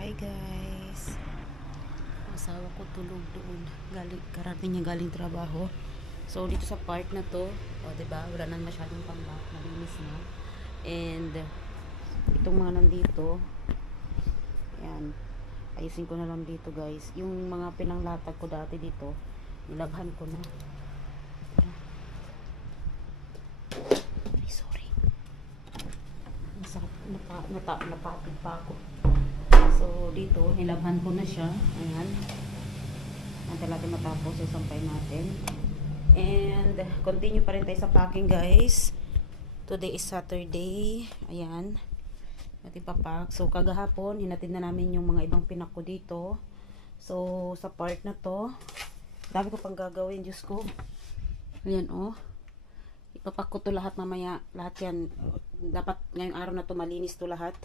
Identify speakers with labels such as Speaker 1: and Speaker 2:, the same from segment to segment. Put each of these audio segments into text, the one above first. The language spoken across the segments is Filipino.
Speaker 1: Hi guys. Asawa ko tulog doon. Galing, karating niya galing trabaho. So dito sa part na to, oh, 'di ba? Wala nang masyadong pambak, malinis na. And itong mga nandito, yan. Ayusin ko na lang dito, guys. Yung mga pinanglatag ko dati dito, nilabhan ko na. Ay, sorry. Masakit, napa, nata, napatid pa ako. So, dito, nilabhan ko na siya. Ayan. Antay natin matapos, isampay natin. And, continue pa rin tayo sa packing, guys. Today is Saturday. Ayan. Natin papak. So, kagahapon, hinatid na namin yung mga ibang pinak ko dito. So, sa part na to, dami ko pang gagawin, Diyos ko. Ayan, oh. Ipapak ko to lahat mamaya. Lahat yan. Dapat ngayong araw na to malinis to lahat.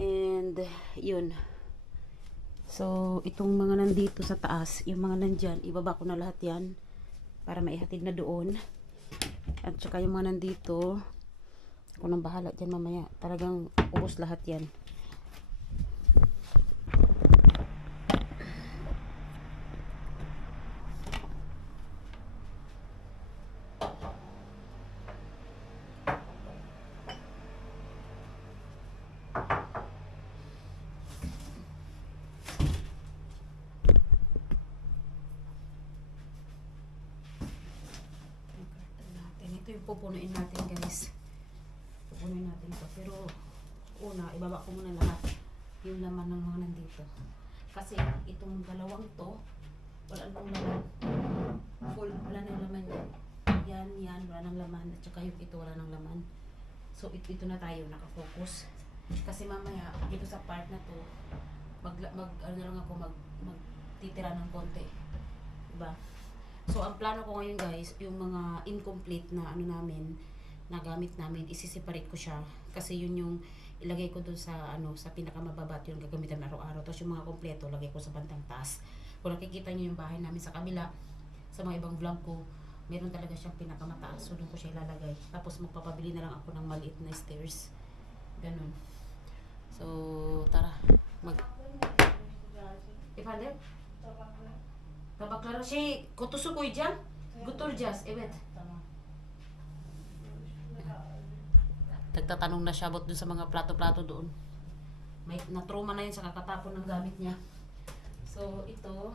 Speaker 1: And, yun. So, itong mga nandito sa taas, yung mga nandyan, ibaba ko na lahat yan para maihatid na doon. At saka yung mga nandito, ako nang bahala dyan mamaya. Talagang ubos lahat yan. Yung carton natin. Ito yung pupunuin natin guys. Pupunuin natin ito. Pero una, ibaba ko muna lahat yung laman ng mga nandito. Kasi itong dalawang to, wala nang laman. Full, wala nang laman yan. Yan, yan, wala nang laman. At saka yung ito, wala nang laman. So, ito, ito na tayo, nakafocus. Kasi mamaya, dito sa part na to, mag, mag ano lang ako, mag, magtitira ng konti. Diba? So, ang plano ko ngayon guys, yung mga incomplete na ano namin, na gamit namin, isi-separate ko siya. Kasi yun yung ilagay ko dun sa ano sa pinakamababa at yun gagamitan araw-araw. Tapos yung mga kompleto, lagay ko sa bandang taas. Kung nakikita nyo yung bahay namin sa kabila, sa mga ibang vlog ko, meron talaga siyang pinakamataas. So, doon ko siya ilalagay. Tapos magpapabili na lang ako ng maliit na stairs. Ganun. So, tara. Mag... Ipalit? Tabaklara siya, kutuso ko dyan. Gutor jas, evet. Nagtatanong na siya about dun sa mga plato-plato doon. May natruma na yun sa kakatapon ng gamit niya. So, ito,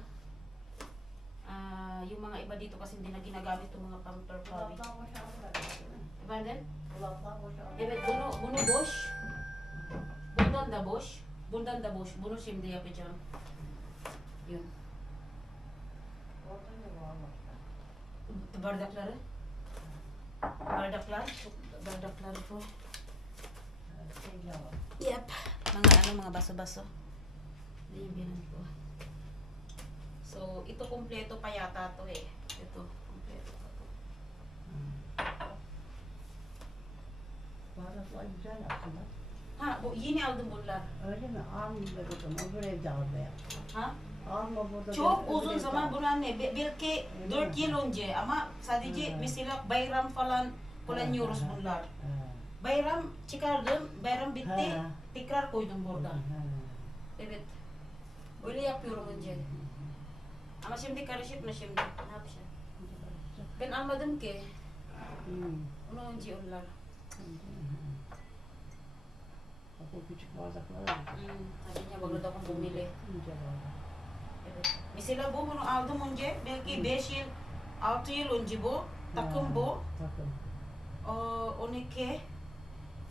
Speaker 1: ah yung mga iba dito kasi hindi na ginagamit yung mga counter pari. Iba din? Evet, bunu, bunu boş. Bundan da boş. Bundan da boş. Bunu şimdi yapacağım. Yun. Bardakları. Bardaklar. Bardaklar po. Yep. Mga ano, mga baso-baso. Ayun, ko. So, ito kompleto pa yata to eh. Ito, kompleto pa to.
Speaker 2: Para bu güzel aslında.
Speaker 1: Ha, bu yeni aldım bunlar.
Speaker 2: Öyle mi? Alma burada mı? Öbür evde al be.
Speaker 1: Ha? Çok uzun zaman bunu anne. Be- Belki 4 yıl önce ama sadece
Speaker 2: Hmm.
Speaker 1: mesela bayram falan kullanıyoruz bunlar. Bayram çıkardım, bayram bitti, tekrar koydum burada. Evet. Öyle yapıyorum önce. Ama şimdi karışık mı şimdi? Ne yapacağım? Ben anladım ki.
Speaker 2: Hmm.
Speaker 1: Onu önce onlar.
Speaker 2: Bak o küçük bardaklar.
Speaker 1: Hmm, sabi niya, wag na daw akong bumili.
Speaker 2: İnce bardak.
Speaker 1: Evet. Mesela bu bunu aldım önce. Belki 5 yıl, 6 yıl önce bu. Takım
Speaker 2: Ha,
Speaker 1: bu.
Speaker 2: Takım.
Speaker 1: O, 12.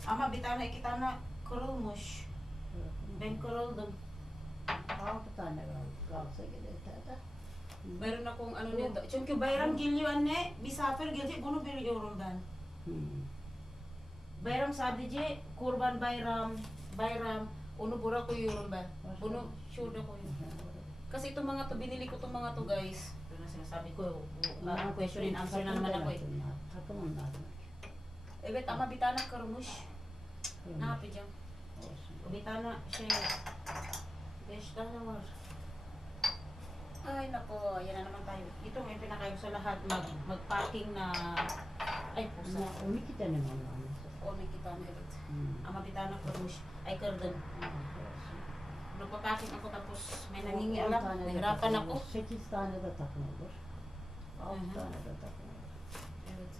Speaker 1: Ama bir tane iki tane kırılmış.
Speaker 2: Evet.
Speaker 1: Ben kırıldım.
Speaker 2: Altı tane kaldı. Kalsa gelir de.
Speaker 1: Meron akong ano nito. Çünkü bayram geliyor anne. Misafir gelecek bunu biliyorum ben.
Speaker 2: Hmm.
Speaker 1: Bayram sadece kurban bayram, bayram, onu bura koyuyorum ben. Bunu şurada koyuyorum. Kasi itong mga to, binili ko itong mga to guys. Ito na sinasabi ko, uh, question and answer na naman ako eh. Evet ama bir tane kırmış.
Speaker 2: Hmm.
Speaker 1: Ne yapacağım? Bir tane şey, beş tane var. Ay nako, yan na naman tayo. Ito may pinakayo sa lahat, mag, mag-packing na, ay pusa.
Speaker 2: Ama 12 tane mi onlar?
Speaker 1: O, nakita na evet.
Speaker 2: Hmm.
Speaker 1: Ama bir tane kırmış. Ay kırdım.
Speaker 2: Ha,
Speaker 1: nagpapaking ako tapos may nangingialap. Nahirapan ako.
Speaker 2: 8 tane de takım olur. 6
Speaker 1: Aha.
Speaker 2: tane de takım olur.
Speaker 1: Evet.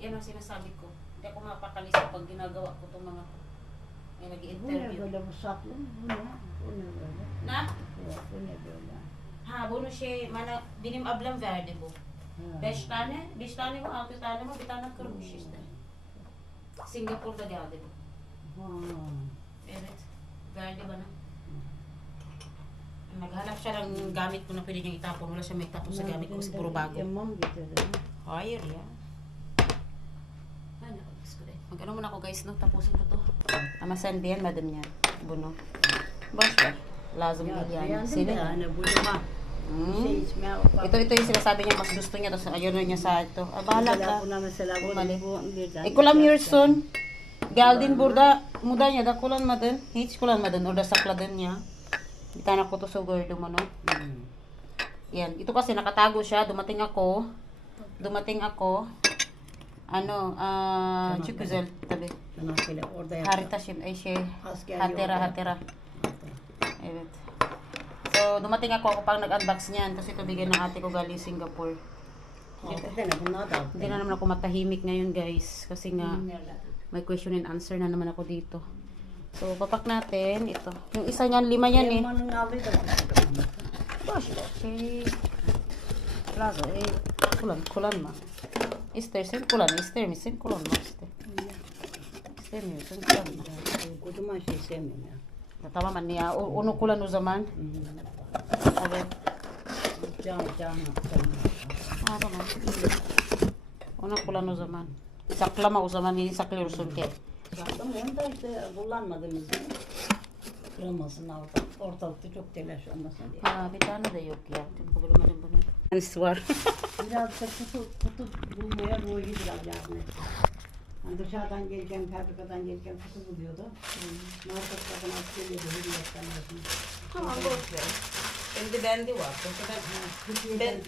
Speaker 1: Yan ang sinasabi ko. Hindi ako mapakali sa pag ginagawa ko itong mga may
Speaker 2: Bu ne
Speaker 1: nag-interview.
Speaker 2: böyle bu saklı mı? Bu ne? Bu ne böyle?
Speaker 1: Na?
Speaker 2: Yok bu ne böyle?
Speaker 1: Ha, bunu şey, mana benim ablam verdi bu.
Speaker 2: Ha.
Speaker 1: Beş tane, beş tane mi, altı tane mi, bir tane kırmış işte. Singapur'da geldi bu.
Speaker 2: Ha.
Speaker 1: Evet, verdi bana. Naghanap siya ng gamit ko na pwede niyang itapon. Wala siya may tapon sa gamit ko kasi puro bago. Hayır ya. Ay, naku, Diyos ko din. Mag-ano muna ako guys, no? Tapusin ko to. Ama sen beğen madem yan. Bunu. Boş ver. Lazım
Speaker 2: Ya
Speaker 1: değil yani.
Speaker 2: beğendim de
Speaker 1: Senin.
Speaker 2: yani bu lima.
Speaker 1: Hmm.
Speaker 2: Şey içmeye ufak.
Speaker 1: Ito, ito yung sinasabi niya, mas gusto niya. Tapos ayun na niya sa ito. Ah, bahala ka.
Speaker 2: buna mesela bu,
Speaker 1: Mali.
Speaker 2: bu birden.
Speaker 1: E kullanmıyorsun. Geldin burada mudanya da kullanmadın. Hiç kullanmadın. Orada sakladın niya. Bir tane kutusu gördüm ano.
Speaker 2: Hmm.
Speaker 1: Yan. Ito kasi nakatago siya. Dumating ako. Dumating ako. Ano, ah, çok güzel tabi.
Speaker 2: Yaptı.
Speaker 1: Harita şimdi, ay
Speaker 2: Asker
Speaker 1: hatira, hatira. Evet. So, dumating ako, ako pang nag-unbox niyan. Tapos ito bigyan ng ate ko galing Singapore. Hindi na naman ako matahimik ngayon guys. Kasi nga, may question and answer na naman ako dito. So, papak natin. Ito. Yung isa niyan, lima yan eh. Şey, Plaza, eh, kullan, kullanma. İstersen kullan, ister misin? Kullanma işte. İstemiyorsan kullanma.
Speaker 2: Kocaman şey sevmiyorum ya.
Speaker 1: Ya, tamamen ya. O, onu kullan o zaman. Evet.
Speaker 2: Can, can, can.
Speaker 1: Ha, tamam. Onu kullan o zaman. Saklama o zaman. Saklıyorsun ki.
Speaker 2: Ama onu da işte kullanmadığımız için kırılmasın ortalık. Ortalıkta çok telaş olmasın diye.
Speaker 1: Ha, bir tane de yok ya. Bulamadım bunu. Tanesi var.
Speaker 2: Biraz da kutu, kutu bulmaya Ruhi biraz yardım etti. Yani dışarıdan gelirken, fabrikadan gelirken kutu buluyordu. Marketlerden alıp geliyordu hürriyetten olsun.
Speaker 1: tamam, boş ver. Şimdi bende var. Çünkü ben, Ben-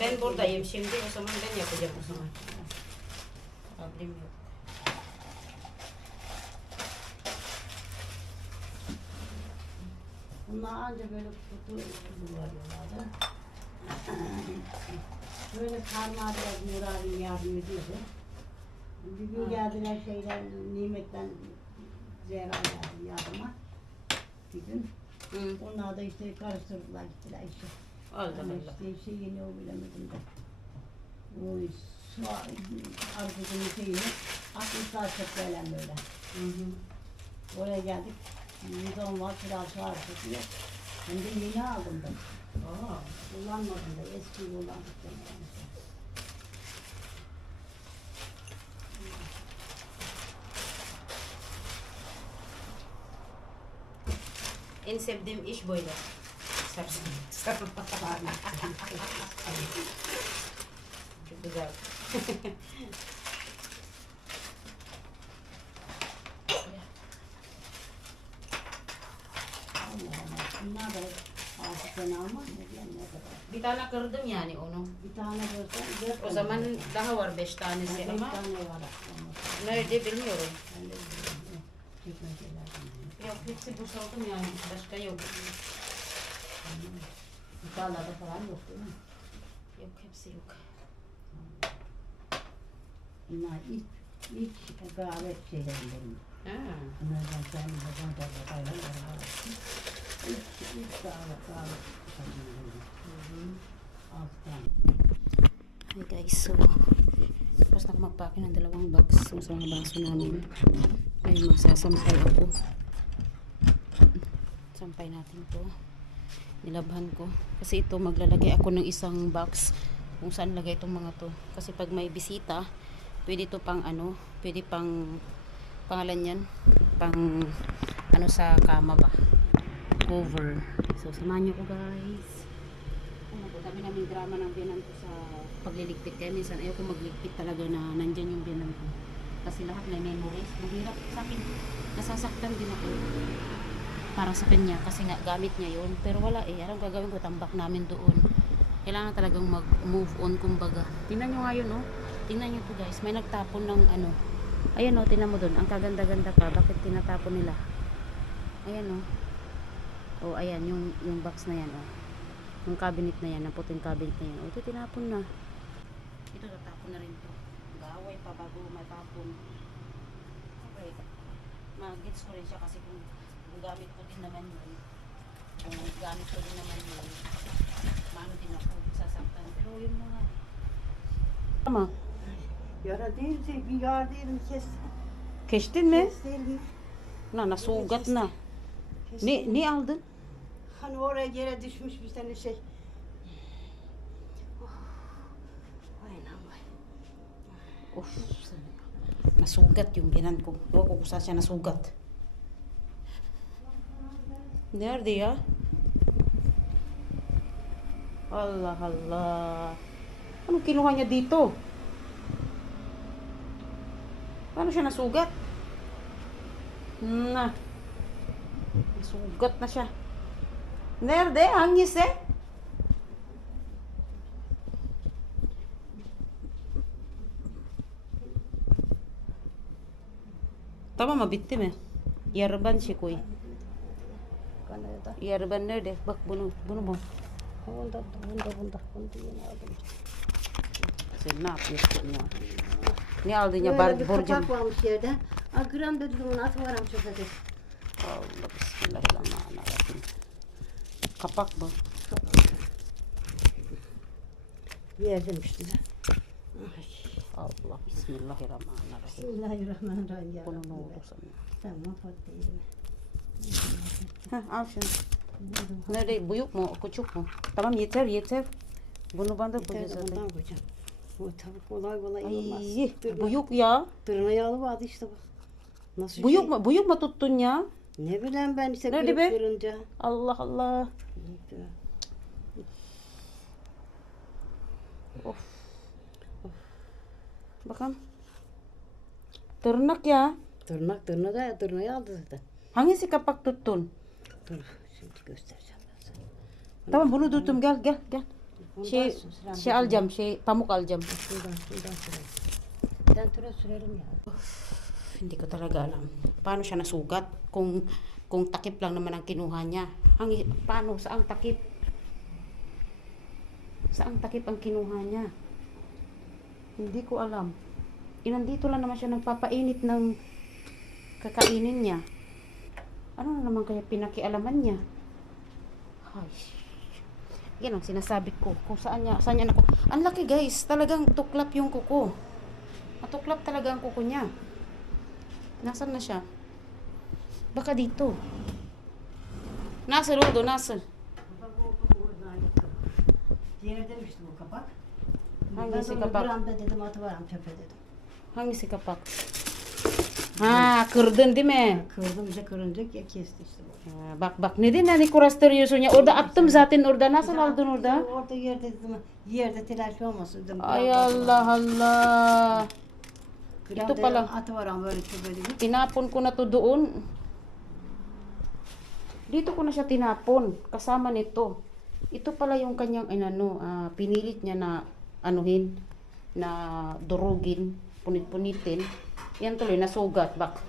Speaker 1: ben buradayım şimdi. O zaman ben yapacağım o zaman. Abim yok.
Speaker 2: Bunlar anca böyle kutu buluyorlardı. böyle karma biraz Nur abim yardım ediyordu. Bir gün geldiler şeyden, nimetten Zehra geldi yardıma. Bir gün.
Speaker 1: Hı.
Speaker 2: Onlar da işte karıştırdılar gittiler işte.
Speaker 1: Allah
Speaker 2: Yani
Speaker 1: Allah.
Speaker 2: işte şeyini o bilemedim de. O su arzucunun şeyini atmışlar çöplerle böyle.
Speaker 1: Hı hı.
Speaker 2: Oraya geldik. Bidon var, biraz arzucu yok. Hem de yeni aldım da.
Speaker 1: Aa.
Speaker 2: Kullanmadım da eski kullandık da yani.
Speaker 1: En sevdiğim iş böyle. Sarsı. Çok güzel.
Speaker 2: Allah Allah. Bunlar da artık ben almam.
Speaker 1: Bir tane kırdım yani onu.
Speaker 2: Bir tane dört
Speaker 1: O zaman daha var beş tanesi ama
Speaker 2: tane var
Speaker 1: nerede bilmiyorum.
Speaker 2: Ben de. Çekmecelerden.
Speaker 1: Yok hepsi boşaldım yani. Başka yok.
Speaker 2: Yukarılarda falan yok değil mi?
Speaker 1: Yok hepsi yok.
Speaker 2: Bunlar ilk, ilk kahve şeylerim benim.
Speaker 1: Ha.
Speaker 2: Bunlardan kendi babam da babayla beraber. İlk, ilk
Speaker 1: Hi guys, so tapos na magpake ng dalawang bags yung sa mga baso namin. Ngayon magsasampay ako. Sampay natin to. Nilabhan ko. Kasi ito maglalagay ako ng isang box kung saan lagay itong mga to. Kasi pag may bisita, pwede to pang ano, pwede pang pangalan yan, pang ano sa kama ba. Cover. So samahan niyo ko guys. Ano po, dami namin drama ng biyanan ko sa pagliligpit. Kaya minsan ayaw magligpit talaga na nandyan yung biyanan ko. Kasi lahat may memories. Mahirap sa akin. Nasasaktan din ako. Para sa kanya. Kasi nga gamit niya yun. Pero wala eh. Anong gagawin ko? Tambak namin doon. Kailangan talagang mag-move on kumbaga. Tingnan nyo nga yun oh. Tingnan nyo to guys. May nagtapon ng ano. Ayan oh, tingnan mo doon. Ang kaganda-ganda pa. Bakit tinatapon nila? Ayan oh. O, ayan, yung, yung box na yan, o. Yung cabinet na yan, ang puting cabinet na yan. O, ito, tinapon na. Ito, tatapon na rin to. Gaway pa bago matapon. Okay. Mag-gets ko rin siya kasi kung, kung gamit ko din naman yun. Kung gamit ko din naman yun. Maano din ako, sasaktan. Pero yun mga... Tama.
Speaker 2: Yara değil, bir yar değilim kes.
Speaker 1: Kestin mi?
Speaker 2: Kes değil.
Speaker 1: Na, nasugat na. Ni,
Speaker 2: değil.
Speaker 1: ni aldın?
Speaker 2: Hani oraya yere düşmüş bir tane şey. Oh. Aynen vay.
Speaker 1: Of. Nasugat yung binan ko. Ewan ko kung saan siya nasugat. Nerede ya? Allah Allah. Anong kinuha niya dito? Paano siya nasugat? Na. Nasugat na siya. Nerede? Hangisi? Tamam bitti mi? Yarban şey koy. Yarban nerede? Bak bunu, bunu bu.
Speaker 2: Bunda, bunda, bunda, bunda yeni aldım.
Speaker 1: Sen ne yapıyorsun ya? Ne aldın ya?
Speaker 2: Böyle bir
Speaker 1: borcam.
Speaker 2: kapak varmış yerde. Aa, gram dedim bunu at varam çöpe de.
Speaker 1: Allah bismillahirrahmanirrahim. Kapak mı?
Speaker 2: Yerdim üstüne.
Speaker 1: Allah bismillahirrahmanirrahim.
Speaker 2: Bismillahirrahmanirrahim. Ya
Speaker 1: Bunu ne
Speaker 2: Rabbi.
Speaker 1: oldu sana?
Speaker 2: Tamam hadi yiyelim.
Speaker 1: Heh, al şunu. Nerede? Büyük mu? Küçük mü? Tamam yeter yeter. Bunu bana da koyacağız
Speaker 2: de
Speaker 1: zaten.
Speaker 2: bundan koyacağım. O tavuk kolay kolay olmaz.
Speaker 1: Ay,
Speaker 2: Tırna,
Speaker 1: büyük ya.
Speaker 2: tırnağı vardı işte bak. Nasıl
Speaker 1: Büyük
Speaker 2: şey?
Speaker 1: mü? Büyük mü tuttun ya?
Speaker 2: Ne bileyim ben işte
Speaker 1: Nerede be?
Speaker 2: kırınca.
Speaker 1: Allah Allah. Of. Bakın. Tırnak ya.
Speaker 2: Tırnak tırnağı da tırnağı aldı zaten.
Speaker 1: Hangisi kapak tuttun?
Speaker 2: Dur şimdi göstereceğim ben sana.
Speaker 1: Tamam bunu tuttum gel gel gel.
Speaker 2: Bundan
Speaker 1: Şey
Speaker 2: süren
Speaker 1: şey alacağım şey pamuk alacağım.
Speaker 2: Şuradan şuradan sürelim. Ben tura sürelim ya.
Speaker 1: Hindi ko talaga alam. Paano siya nasugat? Kung kung takip lang naman ang kinuha niya. Hangi, paano? Saang takip? Saang takip ang kinuha niya? Hindi ko alam. Inandito lang naman siya nagpapainit ng kakainin niya. Ano na naman kaya pinakialaman niya? Ay. Yan ang sinasabi ko. Kung saan niya, saan niya naku. Ang laki guys. Talagang tuklap yung kuko. Matuklap talaga ang kuko niya. Nasaan na siya? Baka dito. Nasıl oldu? Nasıl?
Speaker 2: Diğer demişti bu kapak.
Speaker 1: Hangisi
Speaker 2: ben
Speaker 1: kapak?
Speaker 2: onu gramda dedim atı varam çöpe dedim.
Speaker 1: Hangisi kapak? Ha, kırdın değil mi?
Speaker 2: Kırdım kırınca kesti işte.
Speaker 1: Ha, bak bak neden hani kurastırıyorsun ya? Orada attım zaten orada. Nasıl aldın orada?
Speaker 2: Orada yerde dedim. Yerde telaş olmasın dedim.
Speaker 1: Ay Allah Allah. Ito pala.
Speaker 2: Atı varam böyle çöpe dedim.
Speaker 1: Tinapon ko na to doon. Dito ko na siya tinapon. Kasama nito. Ito pala yung kanyang inano, ah, pinilit niya na anuhin, na durugin, punit-punitin. Yan tuloy, nasugat. Bak.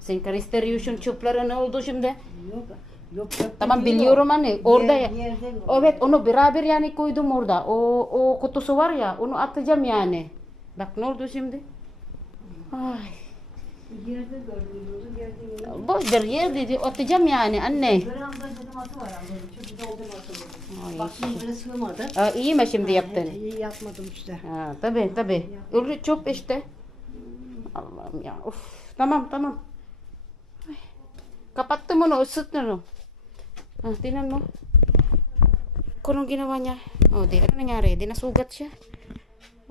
Speaker 1: Sen karisteryusyon çöpleri ne oldu şimdi?
Speaker 2: Yok. Yok çöpte
Speaker 1: Tamam biliyorum anne. Orada ya.
Speaker 2: Yer- yerde o.
Speaker 1: Evet onu beraber yani koydum orada. O, o kutusu var ya onu atacağım yani. Bak ne oldu şimdi? Ay.
Speaker 2: Yerde gördüm bunu. Yerde gördüm.
Speaker 1: Boş ver yer dedi atacağım yani anne.
Speaker 2: Gramda dedim atı varam böyle çöpü doldurma atı. Bak şimdi böyle sığmadı.
Speaker 1: Aa, iyi mi şimdi yaptın?
Speaker 2: İyi yapmadım işte.
Speaker 1: Ha, tabii tabii. Öyle çöp işte. Allah'ım ya. Of. Tamam tamam. Ay. Kapattım onu ısıttın onu. Ha, tingnan mo. Kung anong ginawa niya. O, di. Ano nangyari? Di nasugat siya.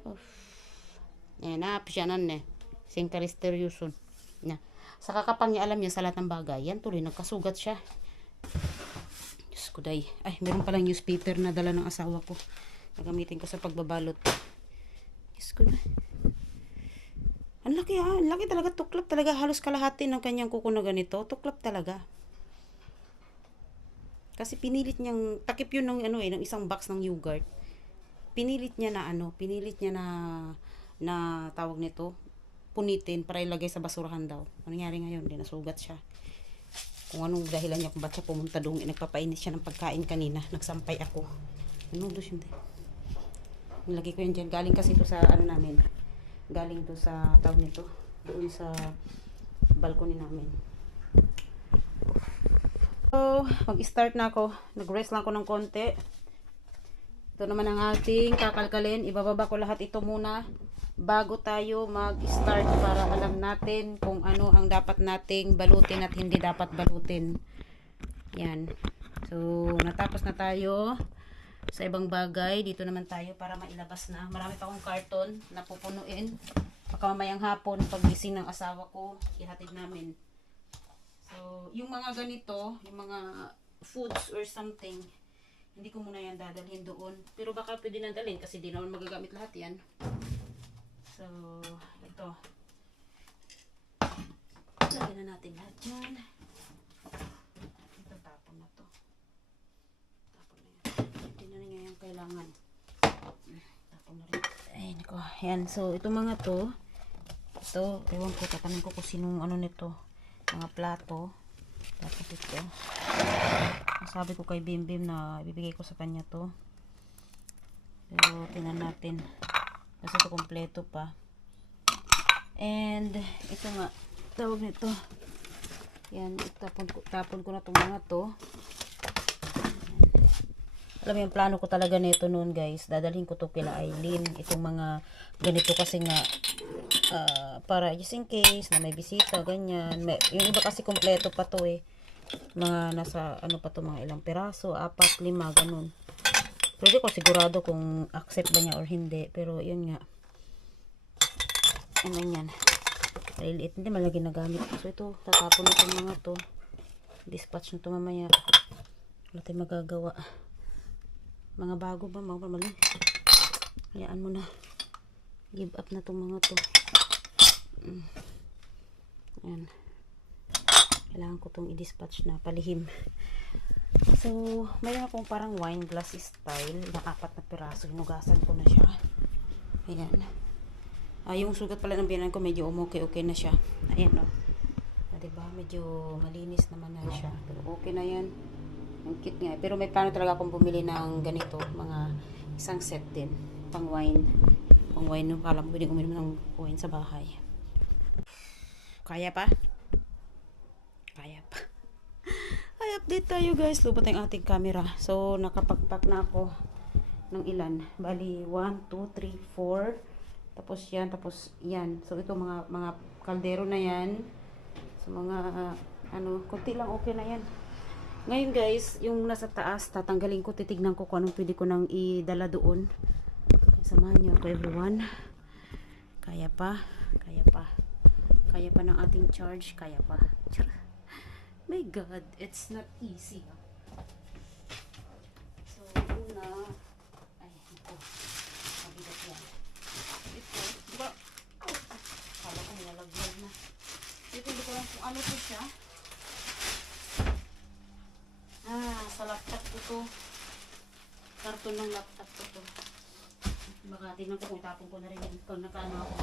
Speaker 1: Of. Eh, naap siya nanne. Singkaristeryuson. Na. Sa kakapang niya sa lahat ng bagay. Yan tuloy, nagkasugat siya. Diyos ko day. Ay, meron palang newspaper na dala ng asawa ko. Nagamitin ko sa pagbabalot. Diyos ko na. Ang laki ha. Ang laki talaga. Tuklap talaga. Halos kalahati ng kanyang kuko na ganito. Tuklap talaga. Kasi pinilit niyang, takip yun ng, ano eh, ng isang box ng yogurt. Pinilit niya na ano, pinilit niya na, na tawag nito, punitin para ilagay sa basurahan daw. Ano nangyari ngayon? Di nasugat siya. kung anong dahilan niya kung ba't siya pumunta doon. Eh, Nagpapainit siya ng pagkain kanina. Nagsampay ako. Ano doon siya? Nilagay ko yan dyan. Galing kasi ito sa ano namin. Galing to sa tawag nito. Doon sa balcony namin. So, mag-start na ako. Nag-rest lang ako ng konti. Ito naman ang ating kakalkalin. Ibababa ko lahat ito muna bago tayo mag-start para alam natin kung ano ang dapat nating balutin at hindi dapat balutin. Yan. So, natapos na tayo sa ibang bagay. Dito naman tayo para mailabas na. Marami pa akong karton na pupunuin. Baka mamayang hapon, pagising ng asawa ko, ihatid namin. So, yung mga ganito, yung mga foods or something, hindi ko muna yan dadalhin doon. Pero baka pwede na dalhin kasi di naman magagamit lahat yan. So, ito. Lagyan na natin lahat dyan. Ito, tapon na to. Tapon na yan. Hindi na niya yung kailangan. Tapon na rin. Ay, nako. Yan. So, ito mga to. Ito, ewan ko, tatanong ko kung sinong ano nito. Mga plato. Tapos ito. Sabi ko kay Bim Bim na ibibigay ko sa kanya to. Pero, tinan natin. Kasi ito kompleto pa. And, ito nga, tawag nito. Yan, tapon ko, tapon ko na itong mga to. Alam mo yung plano ko talaga nito noon guys. Dadalhin ko to kila Aileen. Itong mga ganito kasi nga ah, para just in case na may bisita, ganyan. May, yung iba kasi kompleto pa to eh. Mga nasa ano pa to, mga ilang piraso, apat, lima, ganun. Di ko sigurado kung accept ba niya or hindi. Pero yun nga. Ano yan. Maliliit. Hindi malagi nagamit. So ito, tatapon na itong mga to. Dispatch na mamaya. Wala tayong magagawa. Mga bago ba? Mga mali. Hayaan mo na. Give up na itong mga to. Mm. Ayan. Kailangan ko itong i-dispatch na palihim. So, mayroon akong parang wine glass style na apat na piraso. Hinugasan ko na siya. Ayan. Ah, yung sugat pala ng biyanan ko medyo okay-okay na siya. Ayan o. Ah, diba? Medyo malinis naman na siya. Pero okay na yan. Ang cute nga. Pero may plano talaga akong bumili ng ganito. Mga isang set din. Pang wine. Pang wine. Nung kala mo pwedeng uminom ng wine sa bahay. Kaya pa? Kaya pa. Ay, update tayo guys. Lubot ang ating camera. So, nakapagpack na ako ng ilan. Bali, 1, 2, 3, 4. Tapos yan, tapos yan. So, ito mga mga kaldero na yan. So, mga ah, ano, konti lang okay na yan. Ngayon guys, yung nasa taas, tatanggalin ko, titignan ko kung anong pwede ko nang idala doon. Samahan niyo to everyone. Kaya pa, kaya pa. Kaya pa ng ating charge, kaya pa. Char. My God, it's not easy. So, una, ay, ito. Mabigat yan. Ito, di ba? Kala ko nalaglag na. Ito, hindi ko lang kung ano to siya. Ah, sa laptop ko to. Karton ng laptop ko to. Baka tingnan ko kung itapon ko na rin yun pag nakaano ako.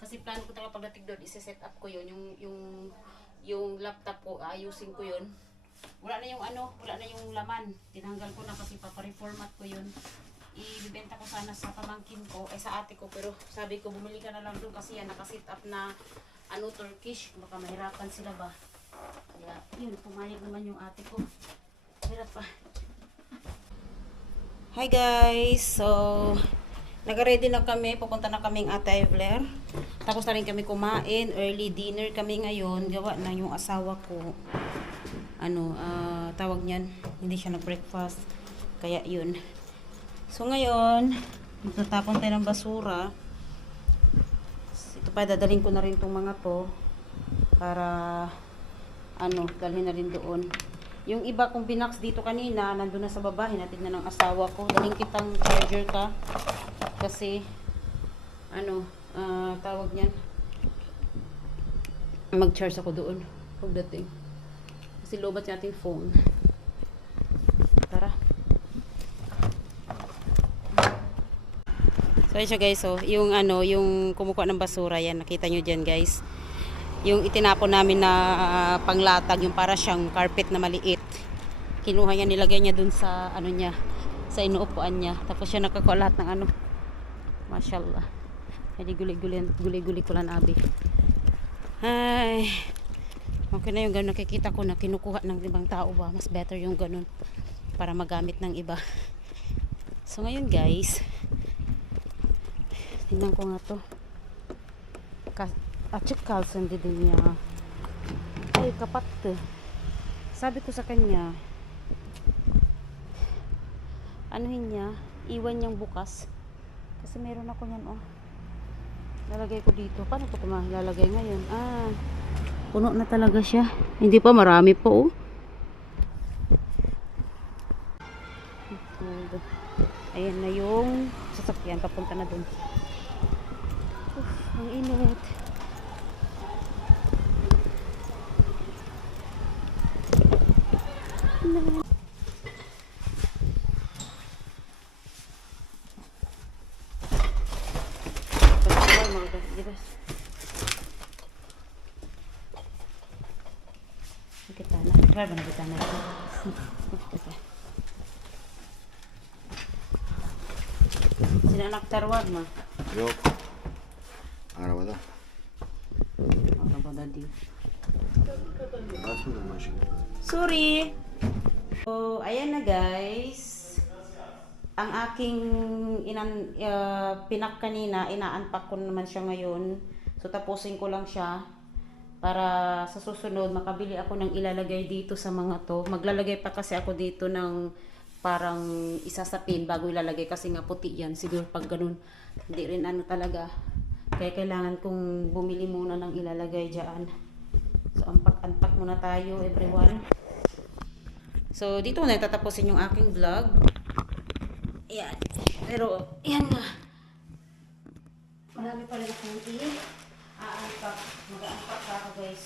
Speaker 1: Kasi plano ko talaga pagdating doon, isi-set up ko yun. Yung, yung, yung laptop ko, ayusin ko yun. Wala na yung ano, wala na yung laman. Tinanggal ko na kasi papareformat ko yun. Ibibenta ko sana sa pamangkin ko, eh sa ate ko. Pero sabi ko, bumili ka na lang doon kasi yan, nakasit up na ano, Turkish. Baka mahirapan sila ba. Kaya, yun, pumayag naman yung ate ko. Hirap pa. Hi guys! So, nag-ready na kami. Pupunta na kaming Ate Evler. Tapos na rin kami kumain. Early dinner kami ngayon. Gawa na yung asawa ko. Ano, ah, tawag niyan. Hindi siya nag-breakfast. Kaya yun. So ngayon, magtatapon tayo ng basura. Ito pa, dadaling ko na rin tong mga to. Para, ano, dalhin na rin doon. Yung iba kong binax dito kanina, nandun na sa baba, hinatid na ng asawa ko. Daling kitang charger ka. Kasi, ano, ah, tawag niyan. Mag-charge ako doon. Pagdating. Kasi lobat yung ating phone. Tara. So, yun siya guys. So, yung ano, yung kumukuha ng basura, yan. Nakita nyo dyan guys. yung itinapon namin na ah, panglatag, yung para siyang carpet na maliit. Kinuha niya, nilagay niya dun sa ano niya, sa inuupuan niya. Tapos siya nakakuha lahat ng ano. Mashallah. Hindi guli-guli, guli-guli ko lang abi. Ay. Okay na yung ganun. Nakikita ko na kinukuha ng ibang tao ba. Mas better yung ganun. Para magamit ng iba. So ngayon guys. Tingnan ko nga to. At kalsan din niya. Ay kapat to. Sabi ko sa kanya. Anuhin niya. Iwan niyang bukas. Kasi meron ako yan oh. Lalagay ko dito. Paano ko ito malalagay ngayon? Ah, puno na talaga siya. Hindi pa, marami pa oh. Ayan na yung sasakyan. Papunta na dun. Uf, ang init. Pagkakawal, mga gas- di ba? Kita na. Kaya ba nakita na ito? Okay. Sinanak tarwad ma.
Speaker 3: Yok. Arabada. Basmıyor maşın.
Speaker 1: Sorry! So, ayan na guys. Ang aking inan, uh, pinak kanina, ina-unpack ko naman siya ngayon. So, tapusin ko lang siya para sa susunod makabili ako ng ilalagay dito sa mga to. Maglalagay pa kasi ako dito ng parang isasapin bago ilalagay kasi nga puti yan. Siguro pag ganun, hindi rin ano talaga. Kaya kailangan kong bumili muna ng ilalagay dyan. So, unpack-unpack muna tayo everyone. So, dito na tatapusin yung aking vlog. Ayan. Pero, yan na. Marami pala akong i-unpack. Mag-unpack ako guys.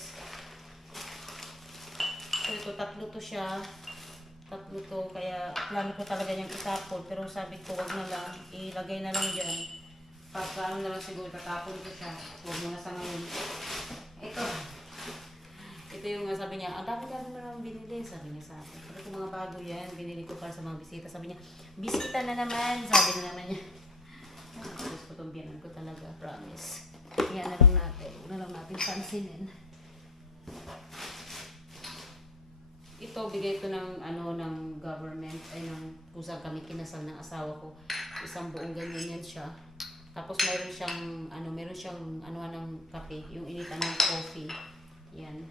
Speaker 1: So, ito tatlo to siya. Tatlo to. Kaya, plano ko talaga niyang itapon. Pero sabi ko, wag na lang. Ilagay na lang dyan. Pagka ano na lang siguro, tatapon ko siya. Huwag mo na sa ngayon. Ito. Ito yung sabi niya, ang dami-dami mo naman binili, sabi niya sa akin. Sabi ko mga bago yan, binili ko para sa mga bisita. Sabi niya, bisita na naman, sabi na naman niya. Tapos ko itong ko talaga, promise. Kaya na lang natin, huwag na pansinin. Ito, bigay ko ng, ano, ng government, ay ng kung saan kami kinasal ng asawa ko. Isang buong ganyan yan siya. Tapos mayroon siyang, ano, mayroon siyang, ano, ng kape, yung initan ng coffee. Yan.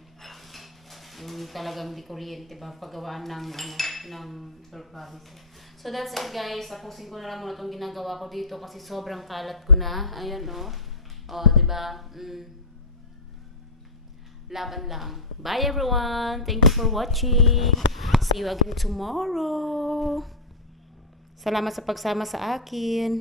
Speaker 1: Yung talagang di kuryente ba, paggawaan ng, ano, ng surprise. So that's it guys. Tapusin ko na lang muna itong ginagawa ko dito kasi sobrang kalat ko na. Ayan o. Oh. oh, di ba? Mm. Laban lang. Bye everyone. Thank you for watching. See you again tomorrow. Salamat sa pagsama sa akin.